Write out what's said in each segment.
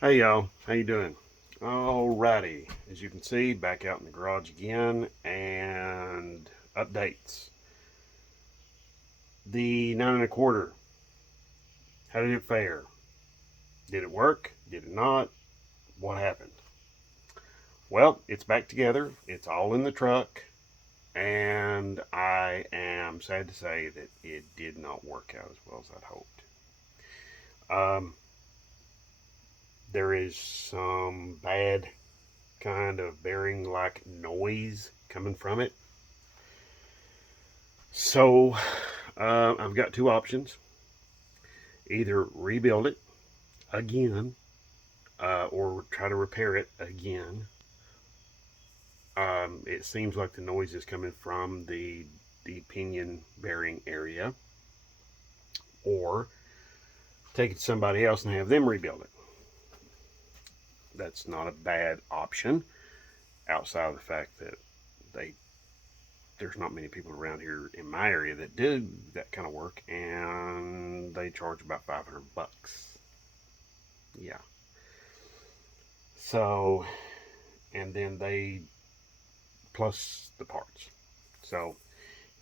Hey y'all, how you doing? Alrighty, as you can see, back out in the garage again, and updates. The 9 1/4. How did it fare? Did it work? Did it not? What happened? Well, it's back together. It's all in the truck, and I am sad to say that it did not work out as well as I'd hoped. Um, there is some bad kind of bearing-like noise coming from it. So I've got two options: either rebuild it again, or try to repair it again. It seems like the noise is coming from the pinion bearing area, or take it to somebody else and have them rebuild it. That's not a bad option, outside of the fact that they there's not many people around here in my area that do that kind of work, and they charge about $500. Yeah. So, and then they plus the parts. So,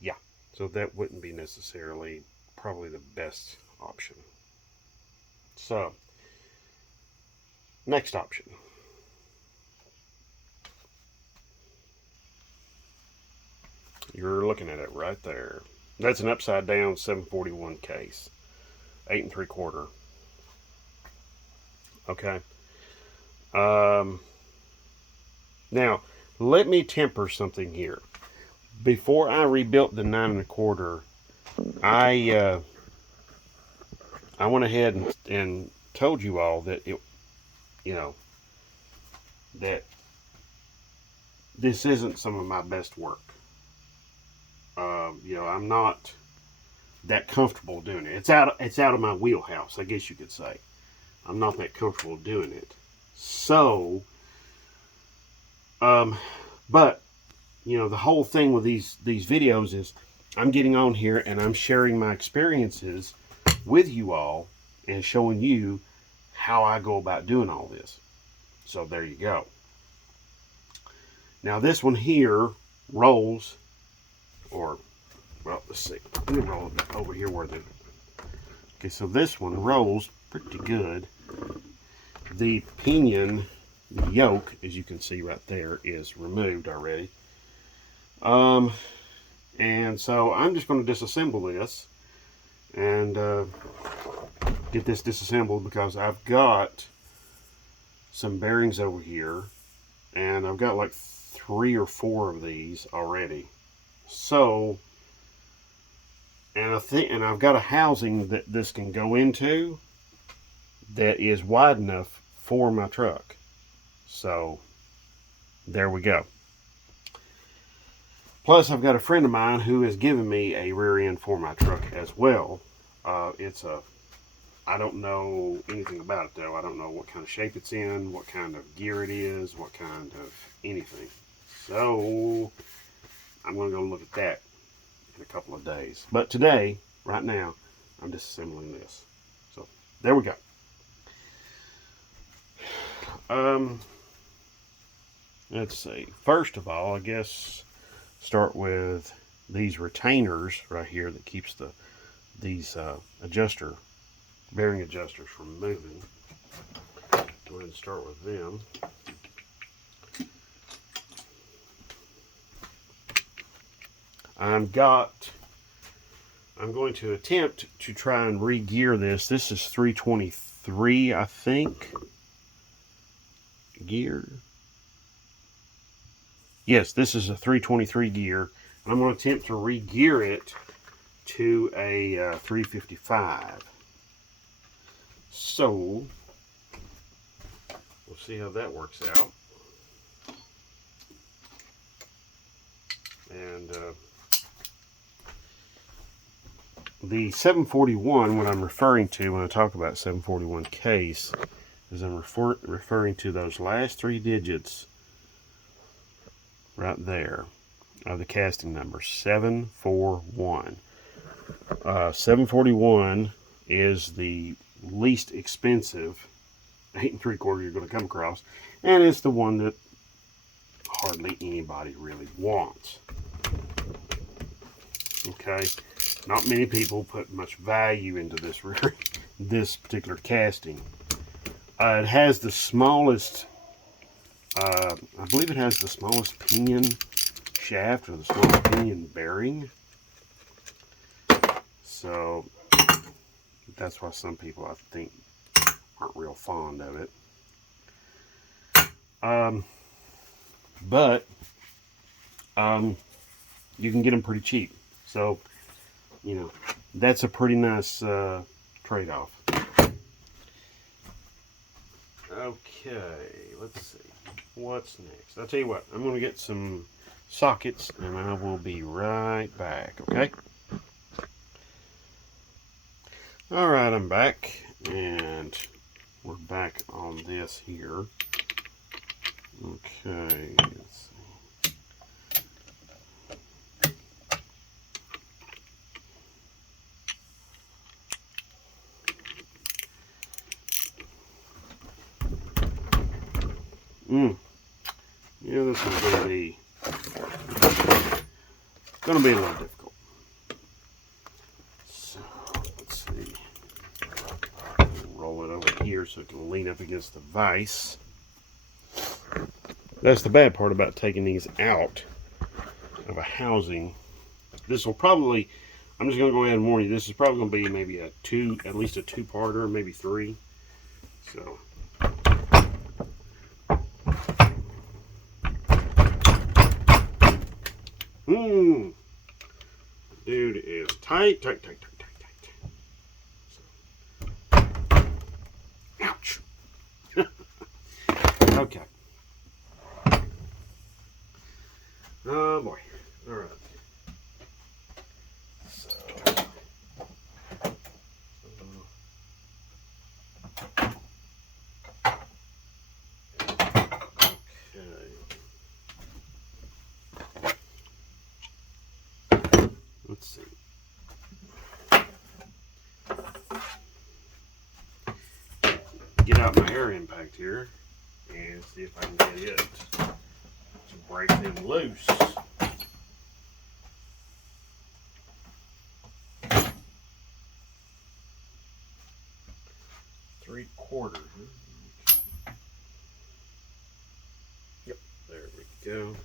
yeah. So that wouldn't be necessarily probably the best option. So, next option. You're looking at it right there. That's an upside down 741 case, 8 3/4. Okay. Um, Now, let me temper something here. Before I rebuilt the 9 1/4, I I went ahead and told you all that you know, that this isn't some of my best work. I'm not that comfortable doing it. It's out of my wheelhouse, I guess you could say. I'm not that comfortable doing it. So, um, but the whole thing with these videos is I'm getting on here and I'm sharing my experiences with you all and showing you how I go about doing all this. So there you go. Now this one here rolls, or well, let's see. Let me roll it over here where the okay. So this one rolls pretty good. The pinion, the yoke, as you can see right there, is removed already. And so I'm just going to disassemble this and get this disassembled, because I've got some bearings over here, and I've got like 3 or 4 of these already. So, and I've got a housing that this can go into that is wide enough for my truck. So there we go. Plus, I've got a friend of mine who has given me a rear end for my truck as well. I don't know anything about it though. I don't know what kind of shape it's in, what kind of gear it is, what kind of anything. So I'm going to go look at that in a couple of days. But today, right now, I'm disassembling this. So there we go. Let's see. First of all, I guess start with these retainers right here that keeps these bearing adjusters from moving. Go ahead and start with them. I'm going to attempt to try and re-gear this. This is 323, I think. Gear. Yes, this is a 323 gear. And I'm going to attempt to re-gear it to a 355. So, we'll see how that works out. And the 741, what I'm referring to when I talk about 741 case, is I'm referring to those last 3 digits right there of the casting number, 741. 741 is the least expensive 8 3/4 you're going to come across, and it's the one that hardly anybody really wants. Okay, not many people put much value into this this particular casting. It has the smallest, I believe it has the smallest pinion shaft or the smallest pinion bearing. So that's why some people, I think, aren't real fond of it. But you can get them pretty cheap. So, you know, that's a pretty nice trade-off. Okay, let's see. What's next? I'll tell you what, I'm going to get some sockets and I will be right back, okay? Alright, I'm back, and we're back on this here. Okay, let's see. Yeah, this is going to be a little difficult. So, let's see. Roll it over here so it can lean up against the vise. That's the bad part about taking these out of a housing. This will probably, I'm just going to go ahead and warn you, this is probably going to be maybe at least a two-parter, maybe 3. So, dude is tight. So. Ouch. Okay. Oh boy. All right. So. Let's see. Get out my air impact here and see if I can get it to break them loose. Three-quarter. Yep, there we go.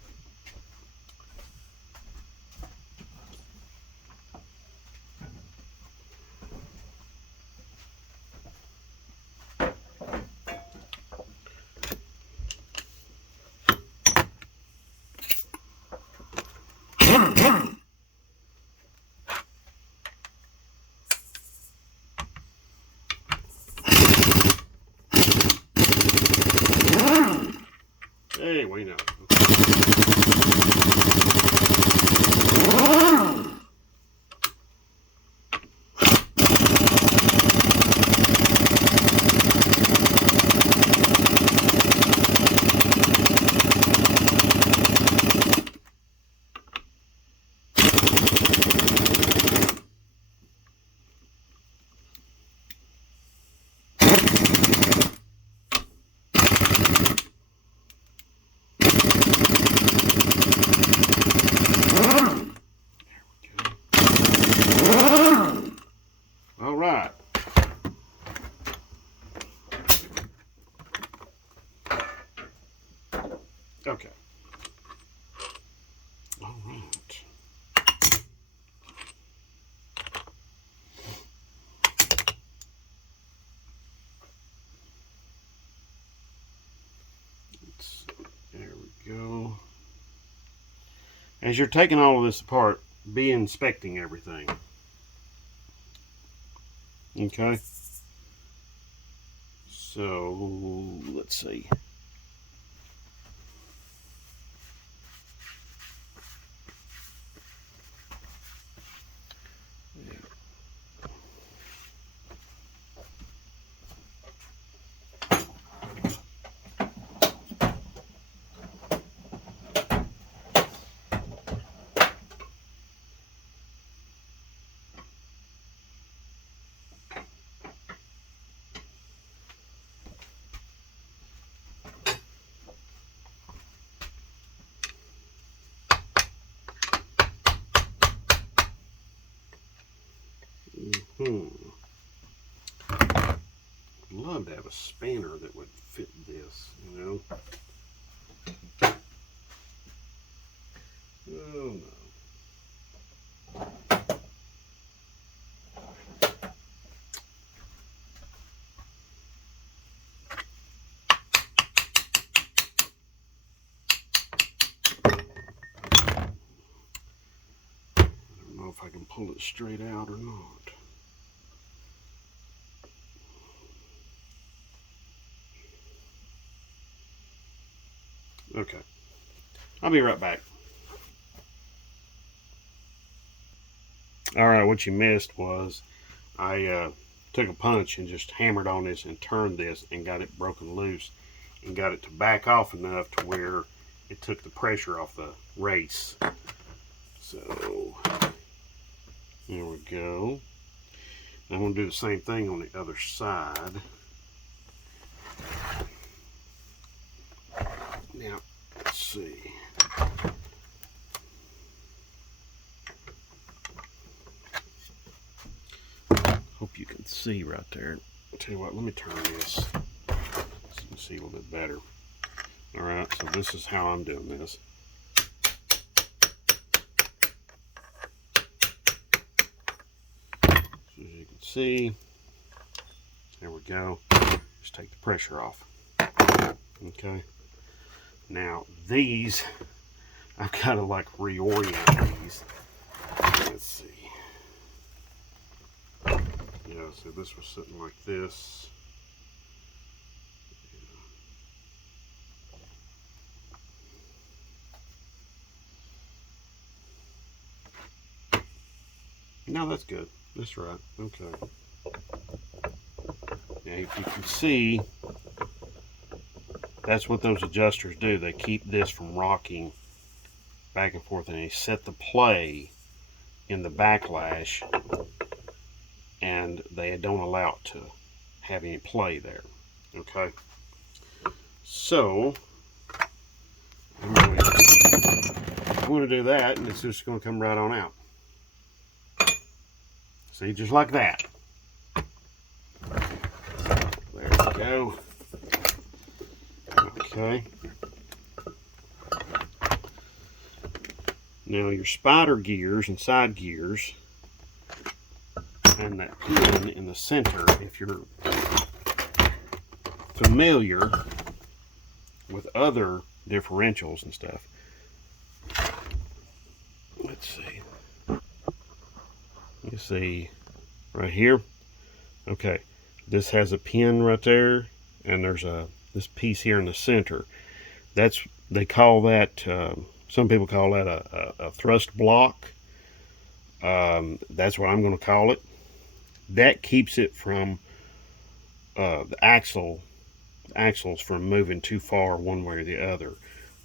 Hey, wait up. All right. Okay. All right. There we go. As you're taking all of this apart, be inspecting everything. Okay. So let's see. Love to have a spanner that would fit this, you know. Oh no. I don't know if I can pull it straight out or not. Okay, I'll be right back. Alright, what you missed was I took a punch and just hammered on this and turned this and got it broken loose and got it to back off enough to where it took the pressure off the race. So there we go. I'm going to do the same thing on the other side. Now, let's see. Hope you can see right there. I'll tell you what, let me turn this so you can see a little bit better. Alright, so this is how I'm doing this. So as you can see, there we go. Just take the pressure off. Okay. Now these, I've got to like reorient these. Let's see. Yeah, so this was sitting like this. No, that's good. That's right. Okay. Now, if you can see, that's what those adjusters do. They keep this from rocking back and forth, and they set the play in the backlash, and they don't allow it to have any play there. Okay. So, I'm going to do that, and it's just going to come right on out. See, just like that. There we go. Okay. Now your spider gears and side gears and that pin in the center, if you're familiar with other differentials and stuff. Let's see. You see right here. Okay, this has a pin right there, and there's this piece here in the center. They call that, some people call that a thrust block. That's what I'm going to call it. That keeps it from the axles from moving too far one way or the other.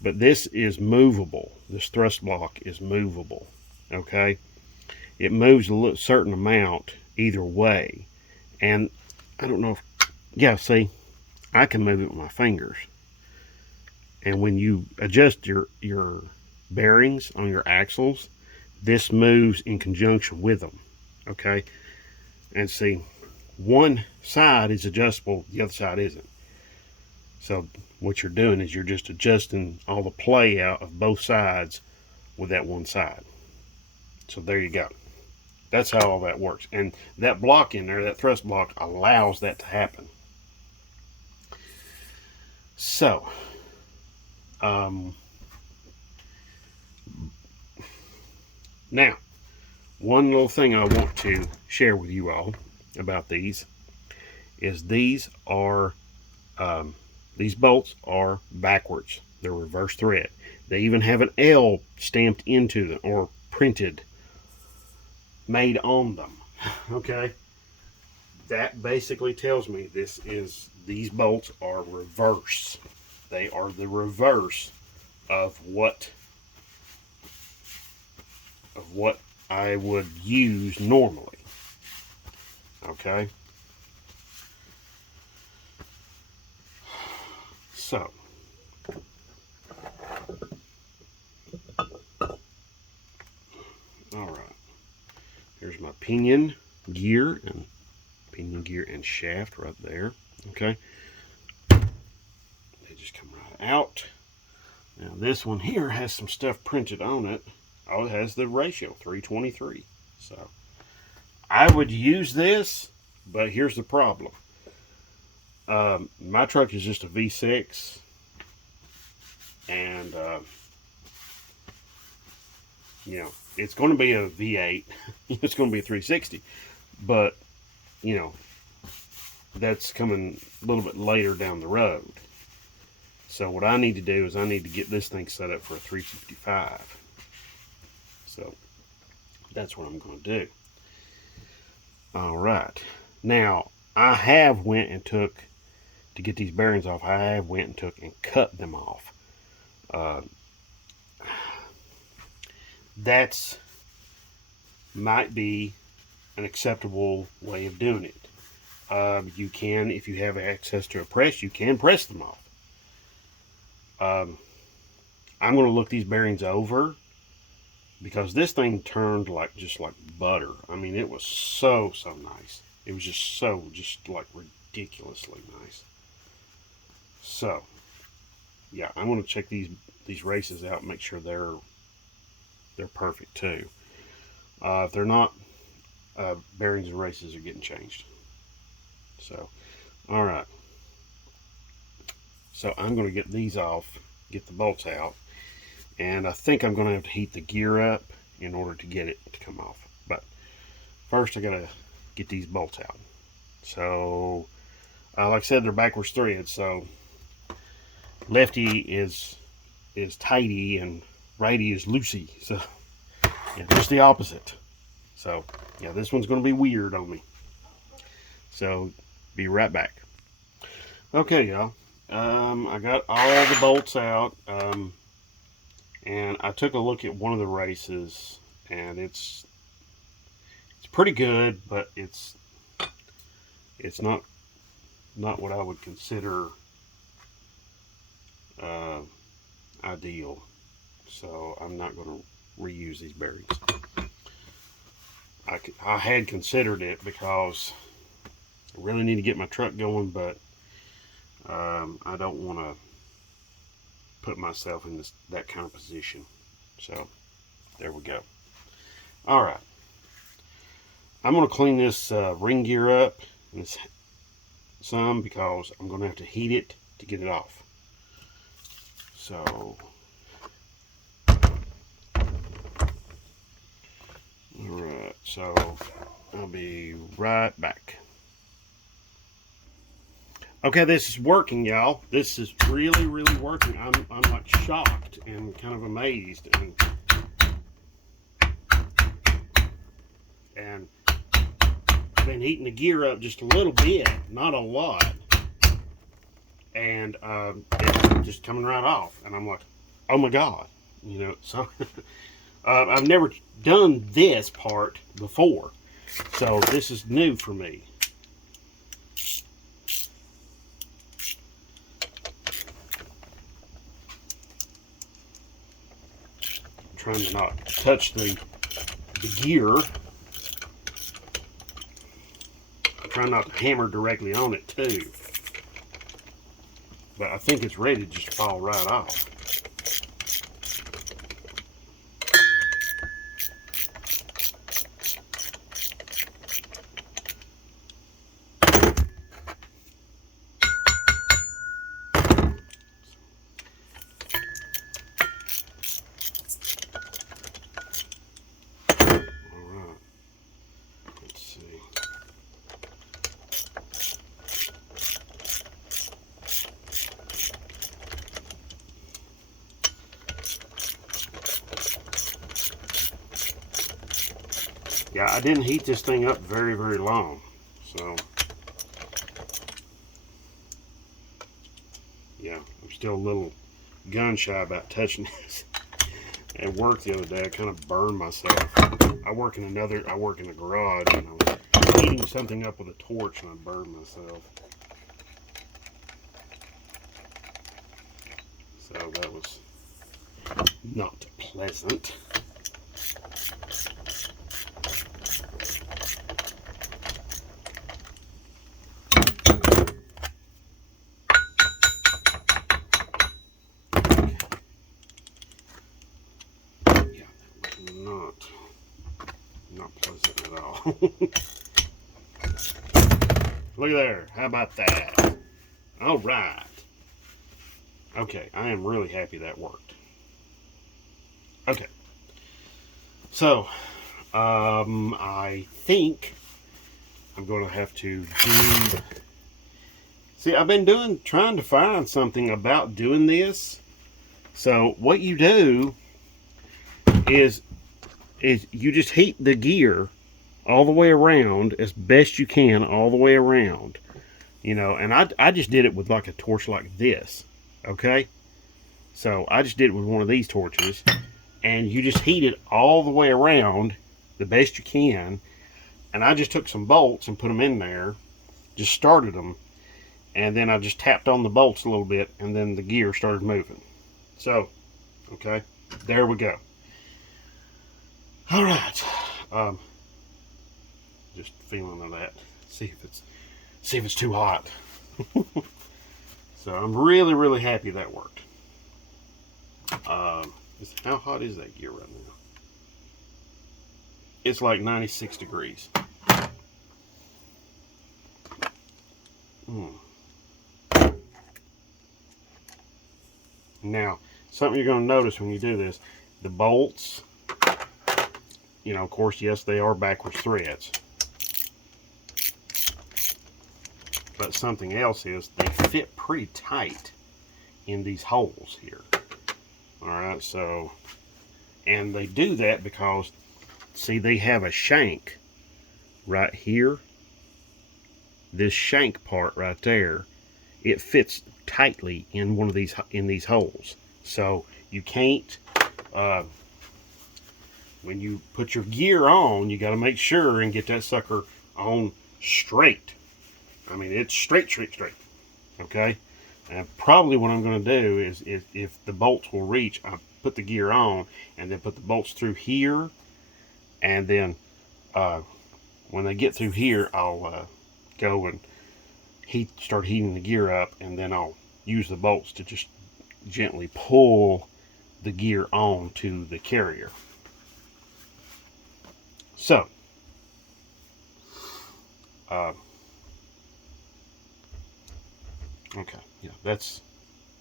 But this is movable. This thrust block is movable. Okay, it moves a certain amount either way, and I don't know if, yeah, see, I can move it with my fingers. And when you adjust your bearings on your axles, this moves in conjunction with them. Okay, and see, one side is adjustable, the other side isn't. So what you're doing is you're just adjusting all the play out of both sides with that one side. So there you go. That's how all that works. And that block in there, that thrust block, allows that to happen. So, now, one little thing I want to share with you all about these is these bolts are backwards. They're reverse thread. They even have an L stamped into them, or printed, made on them. Okay, that basically tells me these bolts are reverse. They are the reverse of what I would use normally. Okay, so all right, here's my pinion gear and pinion gear and shaft right there. Okay, they just come right out. Now this one here has some stuff printed on it. Oh, it has the ratio 323. So I would use this, but here's the problem. My truck is just a V6, and you know, it's going to be a V8. It's going to be a 360, but you know, that's coming a little bit later down the road. So what I need to do is I need to get this thing set up for a 355. So that's what I'm going to do. All right. Now I have went and took, to get these bearings off, I have went and took and cut them off. That's might be an acceptable way of doing it. You can, if you have access to a press, you can press them off. I'm going to look these bearings over, because this thing turned just like butter. I mean, it was so nice. It was just like ridiculously nice. So yeah, I'm going to check these races out and make sure they're perfect too. If they're not, bearings and races are getting changed. So all right, so I'm going to get these off, get the bolts out, and I think I'm going to have to heat the gear up in order to get it to come off. But first I got to get these bolts out. So like I said, they're backwards threads, so lefty is tighty and righty is loosey. So yeah, just the opposite. So yeah, this one's going to be weird on me. So be right back. Okay, y'all. I got all the bolts out, and I took a look at one of the races, and it's pretty good, but it's not what I would consider ideal. So I'm not going to reuse these bearings. I had considered it because I really need to get my truck going, but I don't want to put myself in that kind of position. So there we go. All right, I'm going to clean this ring gear up some, because I'm going to have to heat it to get it off. So alright, so I'll be right back. Okay, this is working, y'all. This is really working. I'm like shocked and kind of amazed, and I've been heating the gear up just a little bit, not a lot, and it's just coming right off, and I'm like, oh my god, you know. So I've never done this part before, so this is new for me. I'm trying to not touch the gear. I'm trying not to hammer directly on it too, but I think it's ready to just fall right off. Yeah, I didn't heat this thing up very long, so yeah, I'm still a little gun shy about touching this. At work the other day, I kind of burned myself. I work in the garage, and I was heating something up with a torch, and I burned myself. So that was not pleasant. wasn't at all. Look there. How about that? All right. Okay, I am really happy that worked. Okay. So, I think I'm going to have to do... See, I've been trying to find something about doing this. So, what you do is you just heat the gear all the way around as best you can, all the way around. You know, and I just did it with like a torch like this. Okay? So, I just did it with one of these torches. And you just heat it all the way around the best you can. And I just took some bolts and put them in there. Just started them. And then I just tapped on the bolts a little bit. And then the gear started moving. So, okay. There we go. Alright. Just feeling of that. See if it's too hot. So I'm really, really happy that worked. How hot is that gear right now? It's like 96 degrees. Now, something you're going to notice when you do this, the bolts, you know, of course, yes, they are backwards threads. But something else is they fit pretty tight in these holes here. Alright, so, and they do that because, see, they have a shank right here. This shank part right there, it fits tightly in one of these holes. So you can't, when you put your gear on, you got to make sure and get that sucker on straight. I mean, it's straight. Okay? And probably what I'm going to do is if the bolts will reach, I put the gear on and then put the bolts through here. And then when they get through here, I'll go and start heating the gear up. And then I'll use the bolts to just gently pull the gear on to the carrier. So, okay, yeah, that's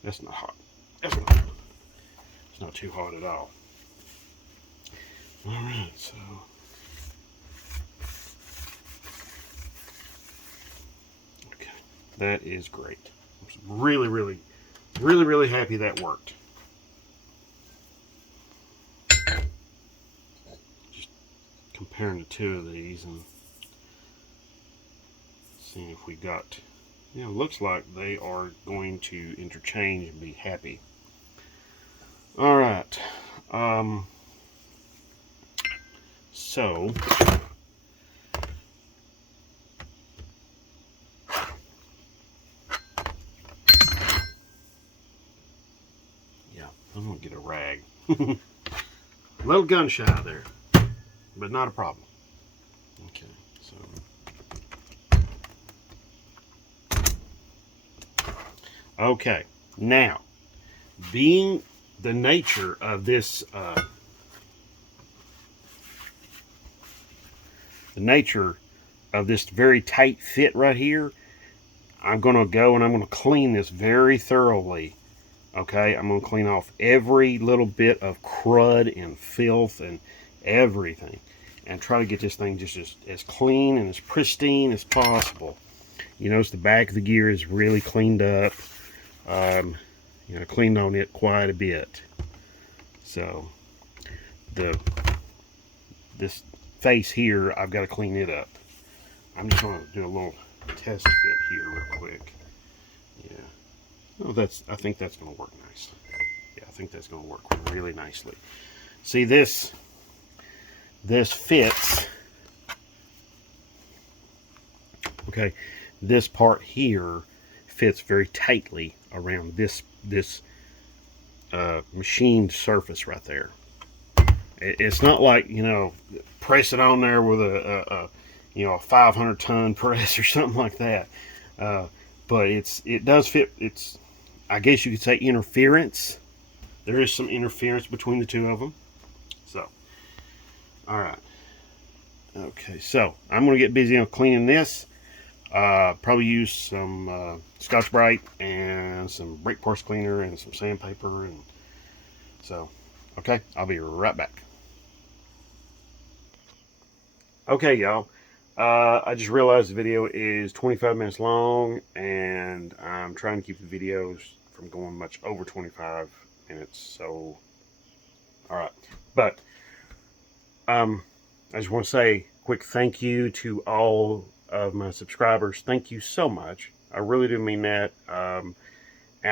not hot. It's not too hot at all. All right, so okay, that is great. I'm really happy that worked. Just comparing the two of these and seeing if we got. Yeah, looks like they are going to interchange and be happy. All right. So, yeah, I'm gonna get a rag. A little gun shy there, but not a problem. Okay, so. Okay, now, being the nature of this, very tight fit right here, I'm going to go and I'm going to clean this very thoroughly. Okay, I'm going to clean off every little bit of crud and filth and everything, and try to get this thing just as clean and as pristine as possible. You notice the back of the gear is really cleaned up. You know, cleaned on it quite a bit. So this face here, I've got to clean it up. I'm just going to do a little test fit here real quick. Yeah. Oh, I think that's going to work nice. Yeah, I think that's going to work really nicely. See, this fits. Okay, this part here fits very tightly around this machined surface right there. It's not like, you know, press it on there with a 500-ton press or something like that. But it does fit. It's, I guess you could say, interference. There is some interference between the two of them. So, all right. Okay, so I'm going to get busy on cleaning this. Probably use some Scotch-Brite and some brake parts cleaner and some sandpaper. And so, okay, I'll be right back. Okay, y'all. I just realized the video is 25 minutes long, and I'm trying to keep the videos from going much over 25 minutes. So, all right. But I just want to say a quick thank you to all of my subscribers. Thank you so much. I really do mean that, and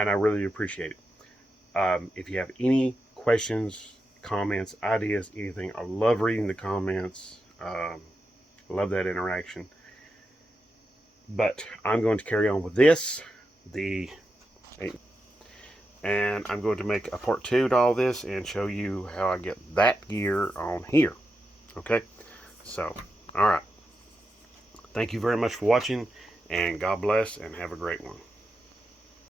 I really appreciate it. If you have any questions, comments, ideas, anything, I love reading the comments. I love that interaction. But I'm going to carry on with this, and I'm going to make a part 2 to all this and show you how I get that gear on here. Okay, so all right. Thank you very much for watching, and God bless, and have a great one.